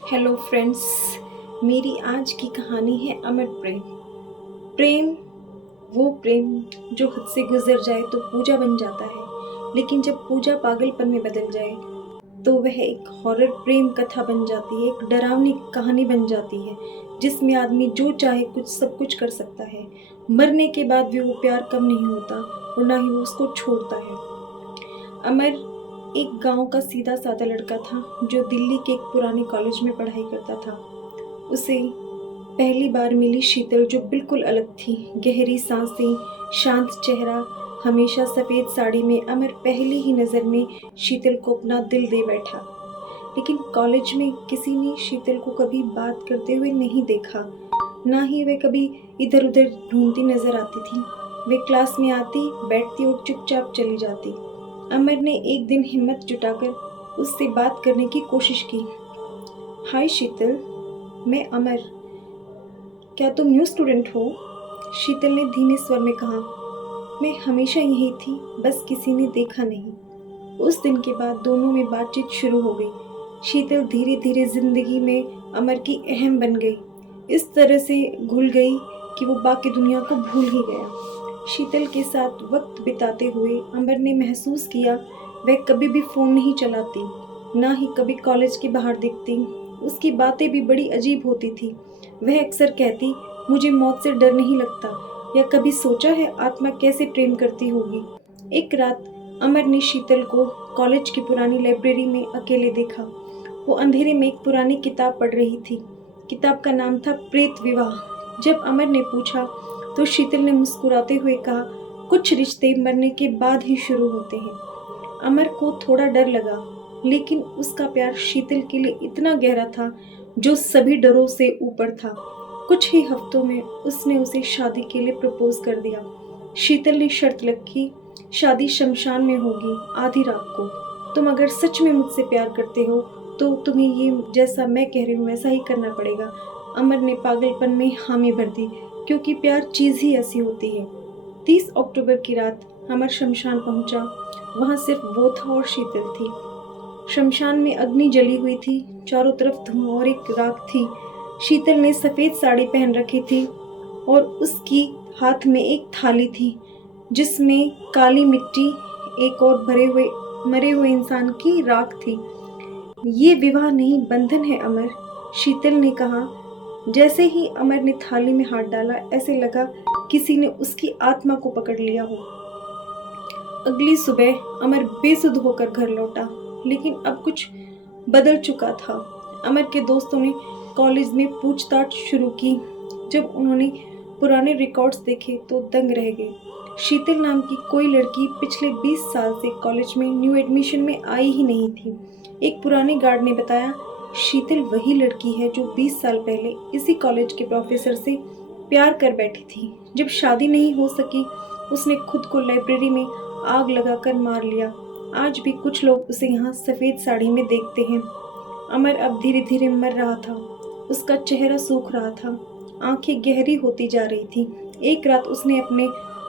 Hello friends. मेरी आज की कहानी है अमर प्रेम। प्रेम, वो प्रेम जो हद से गुजर जाए तो पूजा बन जाता है, लेकिन जब पूजा पागलपन में बदल जाए तो वह एक हॉरर प्रेम कथा बन जाती है, एक डरावनी कहानी बन जाती है जिसमें आदमी जो चाहे कुछ सब कुछ कर सकता है। मरने के बाद भी वो प्यार कम नहीं होता और ना ही वो उसको छोड़ता है। अमर एक गांव का सीधा साधा लड़का था जो दिल्ली के एक पुराने कॉलेज में पढ़ाई करता था। उसे पहली बार मिली शीतल, जो बिल्कुल अलग थी। गहरी सांसें, शांत चेहरा, हमेशा सफ़ेद साड़ी में अमर पहली ही नज़र में शीतल को अपना दिल दे बैठा। लेकिन कॉलेज में किसी ने शीतल को कभी बात करते हुए नहीं देखा, ना ही वह कभी इधर उधर ढूंढती नजर आती थी। वे क्लास में आती, बैठती और चुपचाप चली जाती। अमर ने एक दिन हिम्मत जुटाकर उससे बात करने की कोशिश की। हाय शीतल, मैं अमर, क्या तुम न्यू स्टूडेंट हो? शीतल ने धीमे स्वर में कहा। मैं हमेशा यही थी, बस किसी ने देखा नहीं। उस दिन के बाद दोनों में बातचीत शुरू हो गई। शीतल धीरे धीरे जिंदगी में अमर की अहम बन गई, इस तरह से घुल गई कि वो बाकी दुनिया को भूल ही गया। शीतल के साथ वक्त बिताते हुए अमर ने महसूस किया वह कभी भी फ़ोन नहीं चलाती, ना ही कभी कॉलेज के बाहर दिखती। उसकी बातें भी बड़ी अजीब होती थी। वह अक्सर कहती, मुझे मौत से डर नहीं लगता, या कभी सोचा है आत्मा कैसे प्रेम करती होगी। एक रात अमर ने शीतल को कॉलेज की पुरानी लाइब्रेरी में अकेले देखा। वो अंधेरे में एक पुरानी किताब पढ़ रही थी। किताब का नाम था प्रेत विवाह। जब अमर ने पूछा तो शीतल ने मुस्कुराते हुए कहा, कुछ रिश्ते मरने के बाद ही शुरू होते हैं। अमर को थोड़ा डर लगा, लेकिन उसका प्यार शीतल के लिए इतना गहरा था जो सभी डरों से ऊपर था। कुछ ही हफ्तों में उसने उसे शादी के लिए प्रपोज कर दिया। शीतल ने शर्त रखी, शादी शमशान में होगी, आधी रात को। तुम अगर सच में मुझसे प्यार करते हो तो तुम्हें ये जैसा मैं कह रही हूँ वैसा ही करना पड़ेगा। अमर ने पागलपन में हामी भर दी, क्योंकि प्यार चीज़ ही ऐसी होती है। 30 अक्टूबर की रात अमर शमशान पहुंचा। वहां सिर्फ वो था और शीतल थी। शमशान में अग्नि जली हुई थी, चारों तरफ धुआं और एक राख थी। शीतल ने सफ़ेद साड़ी पहन रखी थी और उसकी हाथ में एक थाली थी जिसमें काली मिट्टी, एक और मरे हुए इंसान की राख थी। ये विवाह नहीं, बंधन है अमर, शीतल ने कहा। जैसे ही अमर ने थाली में हाथ डाला, ऐसे लगा किसी ने उसकी आत्मा को पकड़ लिया हो। अगली सुबह अमर बेसुध होकर घर लौटा, लेकिन अब कुछ बदल चुका था। अमर के दोस्तों ने कॉलेज में पूछताछ शुरू की। जब उन्होंने पुराने रिकॉर्ड्स देखे तो दंग रह गए। शीतल नाम की कोई लड़की पिछले 20 साल से कॉलेज में न्यू एडमिशन में आई ही नहीं थी। एक पुराने गार्ड ने बताया, शीतल वही लड़की है जो 20 साल पहले इसी कॉलेज के प्रोफेसर से प्यार कर बैठी थी। जब शादी नहीं हो सकी, उसने खुद को लाइब्रेरी में आग लगाकर मार लिया। आज भी कुछ लोग उसे यहाँ सफ़ेद साड़ी में देखते हैं। अमर अब धीरे धीरे मर रहा था। उसका चेहरा सूख रहा था, आंखें गहरी होती जा रही थी। एक रात उसने अपने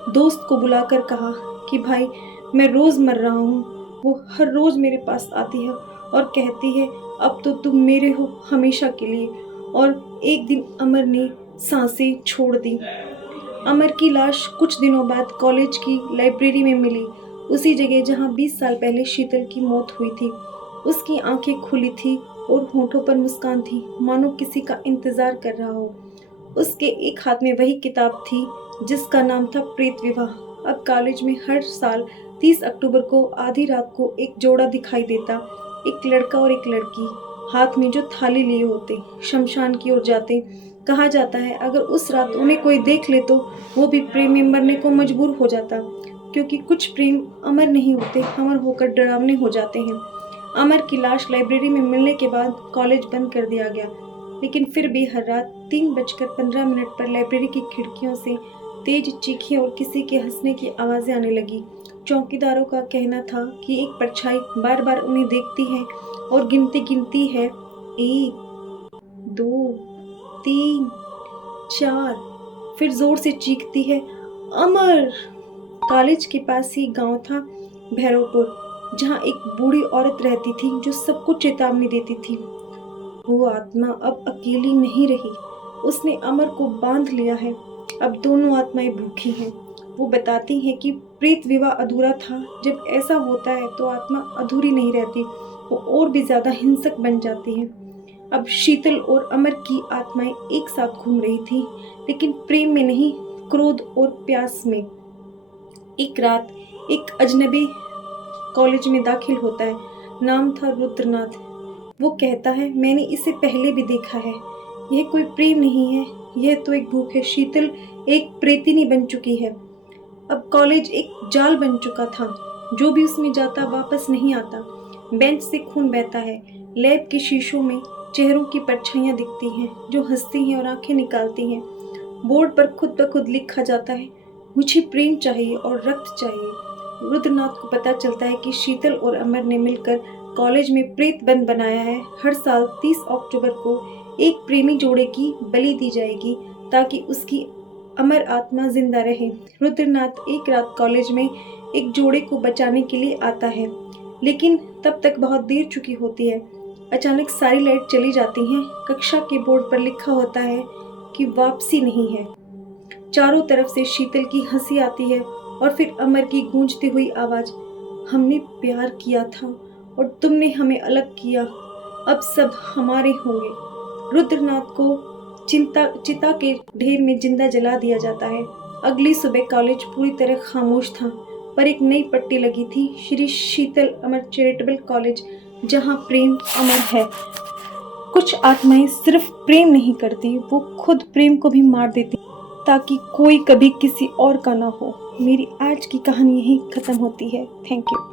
दोस्त को बुलाकर कहा कि भाई, मैं रोज़ मर रहा हूँ। वो हर रोज़ मेरे पास आती है और कहती है, अब तो तुम मेरे हो हमेशा के लिए। और एक दिन अमर ने सांसें छोड़ दी। अमर की लाश कुछ दिनों बाद कॉलेज की लाइब्रेरी में मिली, उसी जगह जहाँ 20 साल पहले शीतल की मौत हुई थी। उसकी आंखें खुली थी और होठों पर मुस्कान थी, मानो किसी का इंतजार कर रहा हो। उसके एक हाथ में वही किताब थी जिसका नाम था प्रेत विवाह। अब कॉलेज में हर साल 30 अक्टूबर को आधी रात को एक जोड़ा दिखाई देता, एक लड़का और एक लड़की, हाथ में जो थाली लिए होते, शमशान की ओर जाते। कहा जाता है अगर उस रात उन्हें कोई देख ले तो वो भी प्रेम में मरने को मजबूर हो जाता, क्योंकि कुछ प्रेम अमर नहीं होते, अमर होकर डरावने हो जाते हैं। अमर की लाश लाइब्रेरी में मिलने के बाद कॉलेज बंद कर दिया गया, लेकिन फिर भी हर रात 3:15 पर लाइब्रेरी की खिड़कियों से तेज चीखें और किसी के हंसने की आवाज़ें आने लगी। चौकीदारों का कहना था कि एक परछाई बार बार उन्हें देखती है और गिनती है, 1 2 3 4, फिर जोर से चीखती है, अमर। कॉलेज के पास ही गांव था भैरवपुर, जहां एक बूढ़ी औरत रहती थी जो सबको चेतावनी देती थी। वो आत्मा अब अकेली नहीं रही, उसने अमर को बांध लिया है। अब दोनों आत्माएं भूखी हैं। वो बताती हैं कि प्रेत विवाह अधूरा था। जब ऐसा होता है तो आत्मा अधूरी नहीं रहती, वो और भी ज़्यादा हिंसक बन जाती है। अब शीतल और अमर की आत्माएं एक साथ घूम रही थी, लेकिन प्रेम में नहीं, क्रोध और प्यास में। एक रात एक अजनबी कॉलेज में दाखिल होता है। नाम था रुद्रनाथ। वो कहता है, मैंने इसे पहले भी देखा है। यह कोई प्रेम नहीं है, यह तो एक भूख है। शीतल एक प्रेतिनी बन चुकी है। अब कॉलेज एक जाल बन चुका था। जो भी उसमें जाता वापस नहीं आता। बेंच से खून बहता है। लैब के शीशों में चेहरों की परछाइयाँ दिखती हैं जो हंसती हैं और आंखें निकालती हैं। बोर्ड पर खुद ब खुद लिखा जाता है, मुझे प्रेम चाहिए और रक्त चाहिए। रुद्रनाथ को पता चलता है कि शीतल और अमर ने मिलकर कॉलेज में प्रेत बन बनाया है। हर साल 30 अक्टूबर को एक प्रेमी जोड़े की बलि दी जाएगी ताकि उसकी अमर आत्मा जिंदा रहे। रुद्रनाथ एक रात कॉलेज में एक जोड़े को बचाने के लिए आता है, लेकिन तब तक बहुत देर चुकी होती है। अचानक सारी लाइट चली जाती हैं। कक्षा के बोर्ड पर लिखा होता है कि वापसी नहीं है। चारों तरफ से शीतल की हंसी आती है और फिर अमर की गूंजती हुई आवाज, हमने प्यार किया था और तुमने हमें अलग किया, अब सब हमारे होंगे। रुद्रनाथ को चिता के ढेर में जिंदा जला दिया जाता है। अगली सुबह कॉलेज पूरी तरह खामोश था, पर एक नई पट्टी लगी थी, श्री शीतल अमर चैरिटेबल कॉलेज, जहाँ प्रेम अमर है। कुछ आत्माएं सिर्फ प्रेम नहीं करती, वो खुद प्रेम को भी मार देती ताकि कोई कभी किसी और का ना हो। मेरी आज की कहानी यहीं खत्म होती है। Thank you.